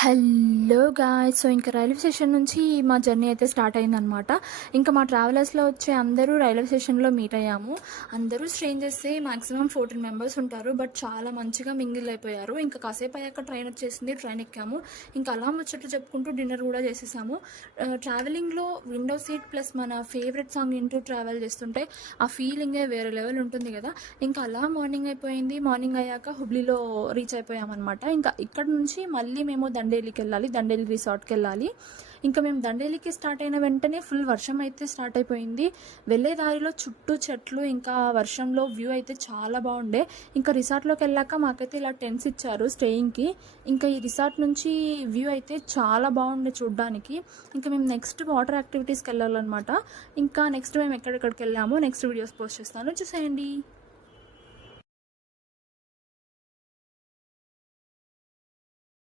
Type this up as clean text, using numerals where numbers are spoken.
Hello guys. So ఇంకా railway station నుంచి మా జర్నీ అయితే స్టార్ట్ అయిందనమాట. ఇంకా మా ట్రావెలర్స్లో వచ్చే అందరూ రైల్వే స్టేషన్లో మీట్ అయ్యాము. అందరూ స్ట్రేంజర్సే, మాక్సిమం 14 మెంబర్స్ ఉంటారు. బట్ చాలా మంచిగా మింగిల్ అయిపోయారు. ఇంకా కాసేపు అయ్యాక ట్రైన్ వచ్చేసింది, ట్రైన్ ఎక్కాము. ఇంకా అలా ముచ్చట్లు చెప్పుకుంటూ డిన్నర్ కూడా చేసేసాము. ట్రావెలింగ్లో విండో సీట్ ప్లస్ మన ఫేవరెట్ సాంగ్ వింటూ ట్రావెల్ చేస్తుంటే ఆ ఫీలింగే వేరే లెవెల్ ఉంటుంది కదా. ఇంకా అలా మార్నింగ్ అయిపోయింది. మార్నింగ్ అయ్యాక హుబ్లీలో రీచ్ అయిపోయామన్నమాట. ఇంకా ఇక్కడ నుంచి మళ్ళీ మేము దండేలికి వెళ్ళాలి, దండేలి రిసార్ట్కి వెళ్ళాలి. ఇంకా మేము దండేలికి స్టార్ట్ అయిన వెంటనే ఫుల్ వర్షం అయితే స్టార్ట్ అయిపోయింది. వెళ్ళే దారిలో చుట్టూ చెట్లు, ఇంకా వర్షంలో వ్యూ అయితే చాలా బాగుండే. ఇంకా రిసార్ట్లోకి వెళ్ళాక మాకైతే ఇలా టెంట్స్ ఇచ్చారు స్టేయింగ్కి. ఇంకా ఈ రిసార్ట్ నుంచి వ్యూ అయితే చాలా బాగుండే చూడడానికి. ఇంకా మేము నెక్స్ట్ వాటర్ యాక్టివిటీస్కి వెళ్ళాలన్నమాట. ఇంకా నెక్స్ట్ మేము ఎక్కడెక్కడికి వెళ్ళామో నెక్స్ట్ వీడియోస్ పోస్ట్ చేస్తాను, చూసేయండి.